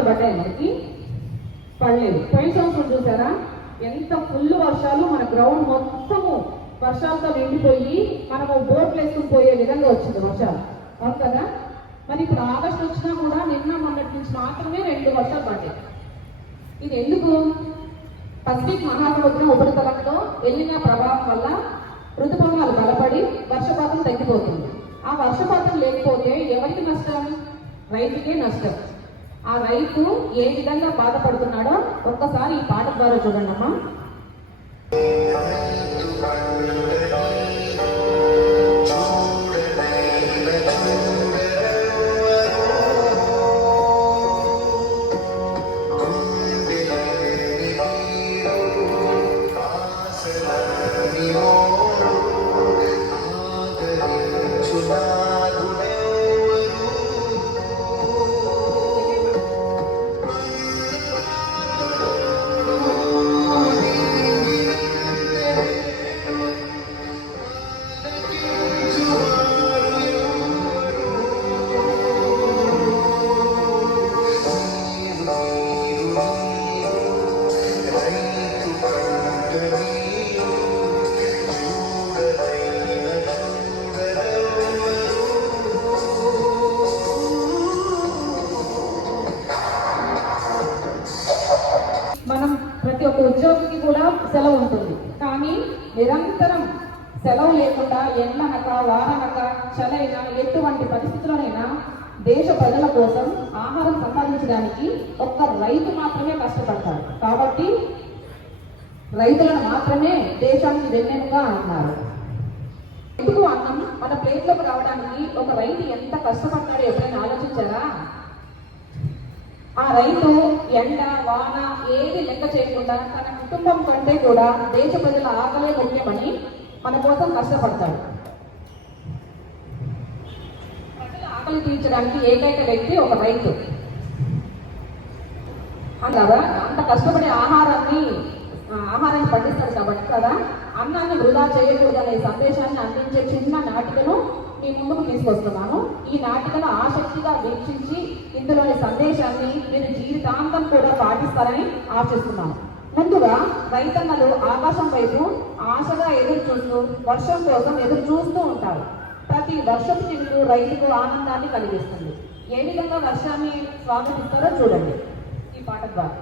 వర్షాలు పడ్డాయి మనకి పడలేదు. పోయిన సంవత్సరం చూసారా ఎంత ఫుల్ వర్షాలు, మన గ్రౌండ్ మొత్తము వర్షాలతో నిండిపోయి మనము బోట్లు వేసుకుని పోయే విధంగా వచ్చింది వర్షాలు, అవును కదా. మరి ఇప్పుడు ఆగస్టు వచ్చినా కూడా నిన్న మొన్నటి నుంచి మాత్రమే 2 వర్షాలు పడ్డాయి. ఇది ఎందుకు? పసిఫిక్ మహాసముద్రం ఉపరితలంలో ఎల్లిన ప్రభావం వల్ల ఋతుపవనాలు బలపడి వర్షపాతం తగ్గిపోతుంది. ఆ వర్షపాతం లేకపోతే ఎవరికి నష్టం? రైతుకే నష్టం. ఆ రైతు ఏ విధంగా బాధపడుతున్నాడో ఒక్కసారి ఈ పాట ద్వారా చూడండి అమ్మా. మనం ప్రతి ఒక్క ఉద్యోగికి కూడా సెలవు ఉంటుంది, కానీ నిరంతరం సెలవు లేకుండా ఎండనక వాననక చలైన ఎటువంటి పరిస్థితుల్లోనైనా దేశ ప్రజల కోసం ఆహారం సంపాదించడానికి ఒక్క రైతు మాత్రమే కష్టపడతారు. కాబట్టి రైతులను మాత్రమే దేశానికి వెన్నెముగా అన్నారు. ఎందుకు అన్నం మన ప్లేట్లోకి రావడానికి ఒక రైతు ఎంత కష్టపడతాడో ఎప్పుడైనా ఆలోచించారా? ఆ రైతు ఎండ వాన ఏది లెక్క చేయకుండా తన కుటుంబం కంటే కూడా దేశ ప్రజల ఆకలే ముఖ్యమని మన కోసం కష్టపడతాడు. ప్రజల ఆకలి తీర్చడానికి ఏకైక వ్యక్తి ఒక రైతు కదా. అంత కష్టపడి ఆహారాన్ని పండిస్తాడు కాబట్టి కదా, అన్నాన్ని వృధా చేయకూడదనే సందేశాన్ని అందించే చిన్న నాటికను మీ ముందుకు తీసుకొస్తున్నాను. ఈ నాటికను ఆసక్తిగా వీక్షించి ఇందులోని సందేశాన్ని మీరు జీవితాంతం కూడా పాటిస్తారని ఆశిస్తున్నాను. ముందుగా రైతన్నలు ఆకాశం వైపు ఆశగా ఎదురు చూస్తూ వర్షం కోసం ఎదురు చూస్తూ ఉంటారు. ప్రతి వర్షపు చినుకు రైతుకు ఆనందాన్ని కలిగిస్తుంది. ఏ విధంగా వర్షాన్ని స్వాగతిస్తారో చూడండి ఈ పాట ద్వారా.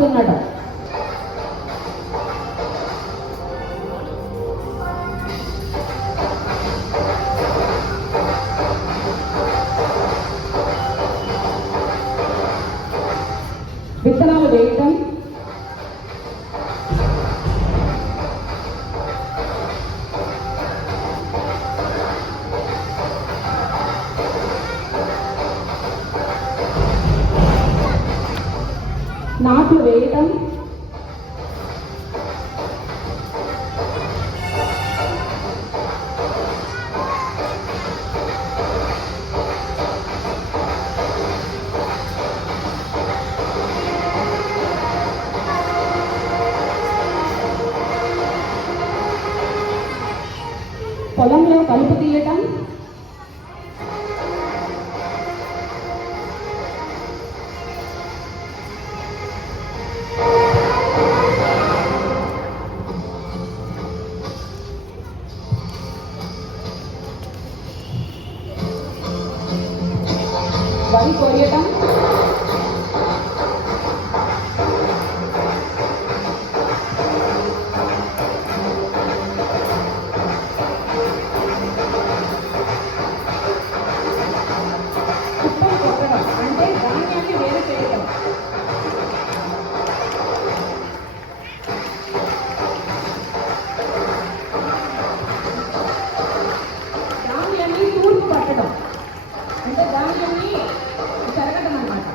దున్నటం. విత్తనాలు వేయటం. నాట్లు వేయటం. పొలంలో కలుపు తీయటం. వరి కోయటం. కుప్పలు కొట్టడం అంటే ధాన్యాన్ని వేరు చేయటం. ధాన్యాన్ని తూర్పు పట్టడం అంటే ధాన్యాన్ని జరగడం అన్నమాట.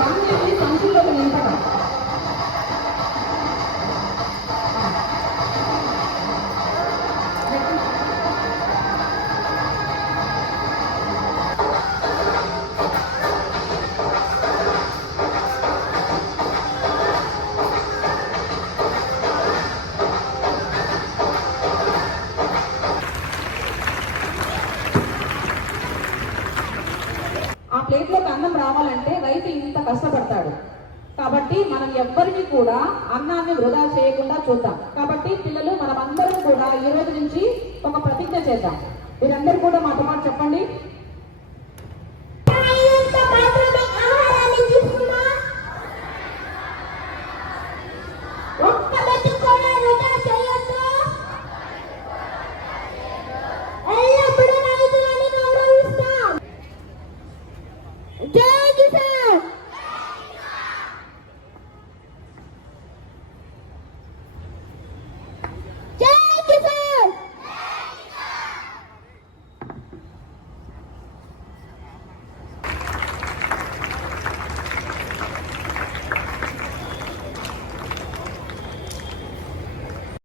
ధాన్యాన్ని సంచుల్లోకి నింపడం. ఆ ప్లేట్లోకి అన్నం రావాలంటే రైతు ఇంత కష్టపడతాడు. కాబట్టి మనం ఎవ్వరిని కూడా అన్నాన్ని వృధా చేయకుండా చూద్దాం. కాబట్టి పిల్లలు మనం అందరం కూడా ఈ రోజు నుంచి ఒక ప్రతిజ్ఞ చేద్దాం. మీరందరూ కూడా మాతో మాట చెప్పండి.